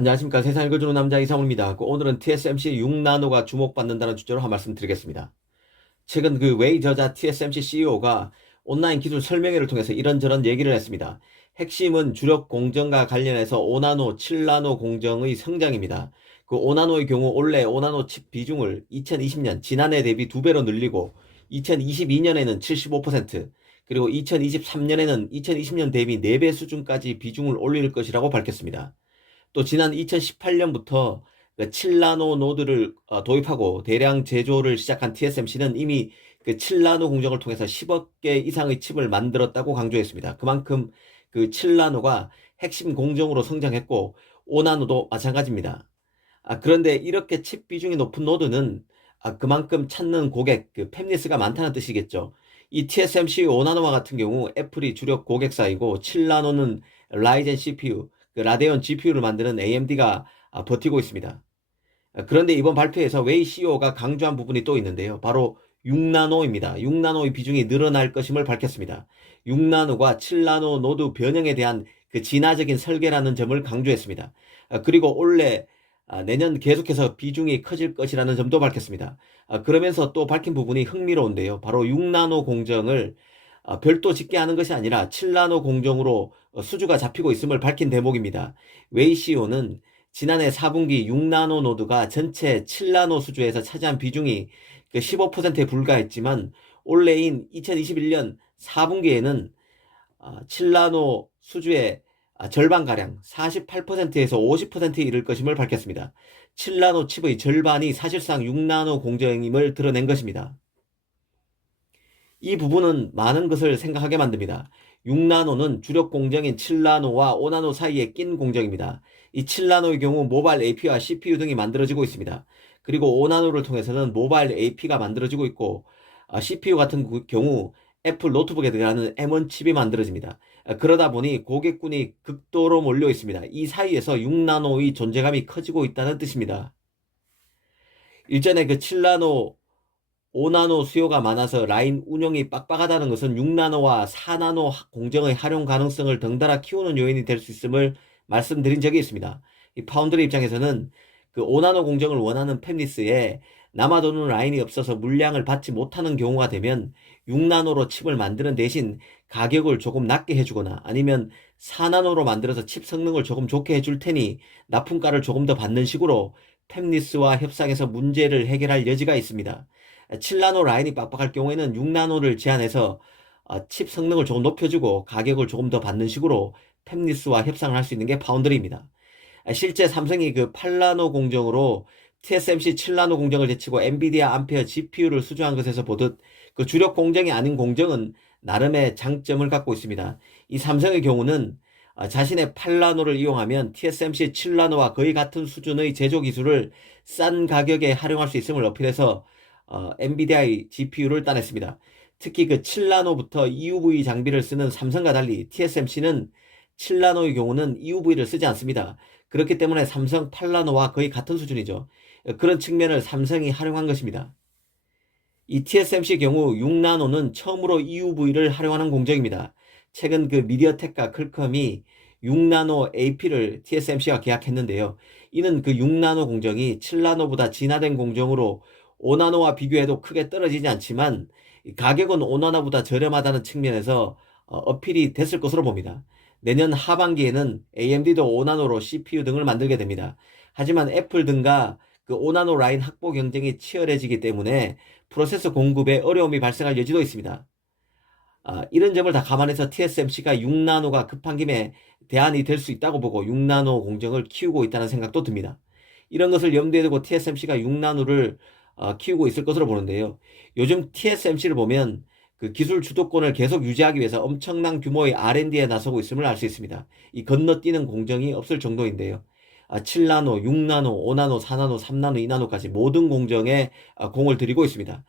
안녕하십니까. 세상 읽어주는 남자 이상훈입니다. 오늘은 TSMC 6나노가 주목받는다는 주제로 한 말씀 드리겠습니다. 최근 웨이 저자 TSMC CEO가 온라인 기술 설명회를 통해서 이런저런 얘기를 했습니다. 핵심은 주력 공정과 관련해서 5나노, 7나노 공정의 성장입니다. 5나노의 경우 올해 5나노 칩 비중을 2020년 지난해 대비 2배로 늘리고 2022년에는 75%, 그리고 2023년에는 2020년 대비 4배 수준까지 비중을 올릴 것이라고 밝혔습니다. 또 지난 2018년부터 7나노 노드를 도입하고 대량 제조를 시작한 TSMC는 이미 7나노 공정을 통해서 10억 개 이상의 칩을 만들었다고 강조했습니다. 그만큼 7나노가 핵심 공정으로 성장했고 5나노도 마찬가지입니다. 그런데 이렇게 칩 비중이 높은 노드는 그만큼 찾는 고객, 팹리스가 많다는 뜻이겠죠. 이 TSMC 5나노와 같은 경우 애플이 주력 고객사이고 7나노는 라이젠 CPU, 라데온 GPU를 만드는 AMD가 버티고 있습니다. 그런데 이번 발표에서 웨이 CEO가 강조한 부분이 또 있는데요. 바로 6나노입니다. 6나노의 비중이 늘어날 것임을 밝혔습니다. 6나노가 7나노 노드 변형에 대한 진화적인 설계라는 점을 강조했습니다. 그리고 올해 내년 계속해서 비중이 커질 것이라는 점도 밝혔습니다. 그러면서 또 밝힌 부분이 흥미로운데요. 바로 6나노 공정을 별도 짓게 하는 것이 아니라 7나노 공정으로 수주가 잡히고 있음을 밝힌 대목입니다. 웨이 CEO는 지난해 4분기 6나노 노드가 전체 7나노 수주에서 차지한 비중이 15%에 불과했지만 올해인 2021년 4분기에는 7나노 수주의 절반가량 48%에서 50%에 이를 것임을 밝혔습니다. 7나노 칩의 절반이 사실상 6나노 공정임을 드러낸 것입니다. 이 부분은 많은 것을 생각하게 만듭니다. 6나노는 주력 공정인 7나노와 5나노 사이에 낀 공정입니다. 이 7나노의 경우 모바일 AP와 CPU 등이 만들어지고 있습니다. 그리고 5나노를 통해서는 모바일 AP가 만들어지고 있고 CPU 같은 경우 애플 노트북에 들어가는 M1 칩이 만들어집니다. 그러다 보니 고객군이 극도로 몰려 있습니다. 이 사이에서 6나노의 존재감이 커지고 있다는 뜻입니다. 일전에 7나노 5나노 수요가 많아서 라인 운영이 빡빡하다는 것은 6나노와 4나노 공정의 활용 가능성을 덩달아 키우는 요인이 될 수 있음을 말씀드린 적이 있습니다. 이 파운드리 입장에서는 5나노 공정을 원하는 팹리스에 남아도는 라인이 없어서 물량을 받지 못하는 경우가 되면 6나노로 칩을 만드는 대신 가격을 조금 낮게 해주거나 아니면 4나노로 만들어서 칩 성능을 조금 좋게 해줄 테니 납품가를 조금 더 받는 식으로 팹리스와 협상해서 문제를 해결할 여지가 있습니다. 7나노 라인이 빡빡할 경우에는 6나노를 제한해서 칩 성능을 조금 높여주고 가격을 조금 더 받는 식으로 팹리스와 협상을 할 수 있는 게 파운드리입니다. 실제 삼성이 8나노 공정으로 TSMC 7나노 공정을 제치고 엔비디아 암페어 GPU를 수주한 것에서 보듯 주력 공정이 아닌 공정은 나름의 장점을 갖고 있습니다. 이 삼성의 경우는 자신의 8나노를 이용하면 TSMC 7나노와 거의 같은 수준의 제조 기술을 싼 가격에 활용할 수 있음을 어필해서 엔비디아의 GPU를 따냈습니다. 특히 7나노부터 EUV 장비를 쓰는 삼성과 달리 TSMC는 7나노의 경우는 EUV를 쓰지 않습니다. 그렇기 때문에 삼성 8나노와 거의 같은 수준이죠. 그런 측면을 삼성이 활용한 것입니다. 이 TSMC의 경우 6나노는 처음으로 EUV를 활용하는 공정입니다. 최근 미디어텍과 퀄컴이 6나노 AP를 TSMC와 계약했는데요. 이는 6나노 공정이 7나노보다 진화된 공정으로 5나노와 비교해도 크게 떨어지지 않지만 가격은 5나노보다 저렴하다는 측면에서 어필이 됐을 것으로 봅니다. 내년 하반기에는 AMD도 5나노로 CPU 등을 만들게 됩니다. 하지만 애플 등과 5나노 라인 확보 경쟁이 치열해지기 때문에 프로세서 공급에 어려움이 발생할 여지도 있습니다. 이런 점을 다 감안해서 TSMC가 6나노가 급한 김에 대안이 될 수 있다고 보고 6나노 공정을 키우고 있다는 생각도 듭니다. 이런 것을 염두에 두고 TSMC가 6나노를 키우고 있을 것으로 보는데요. 요즘 TSMC를 보면 기술 주도권을 계속 유지하기 위해서 엄청난 규모의 R&D에 나서고 있음을 알 수 있습니다. 이 건너뛰는 공정이 없을 정도인데요. 7나노, 6나노, 5나노, 4나노, 3나노, 2나노까지 모든 공정에 공을 들이고 있습니다.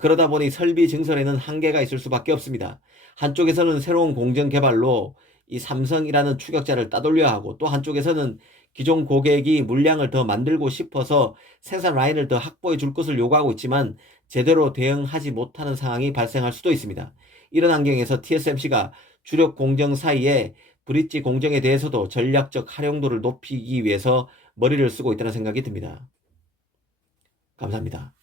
그러다 보니 설비 증설에는 한계가 있을 수밖에 없습니다. 한쪽에서는 새로운 공정 개발로 이 삼성이라는 추격자를 따돌려야 하고 또 한쪽에서는 기존 고객이 물량을 더 만들고 싶어서 생산 라인을 더 확보해 줄 것을 요구하고 있지만 제대로 대응하지 못하는 상황이 발생할 수도 있습니다. 이런 환경에서 TSMC가 주력 공정 사이에 브릿지 공정에 대해서도 전략적 활용도를 높이기 위해서 머리를 쓰고 있다는 생각이 듭니다. 감사합니다.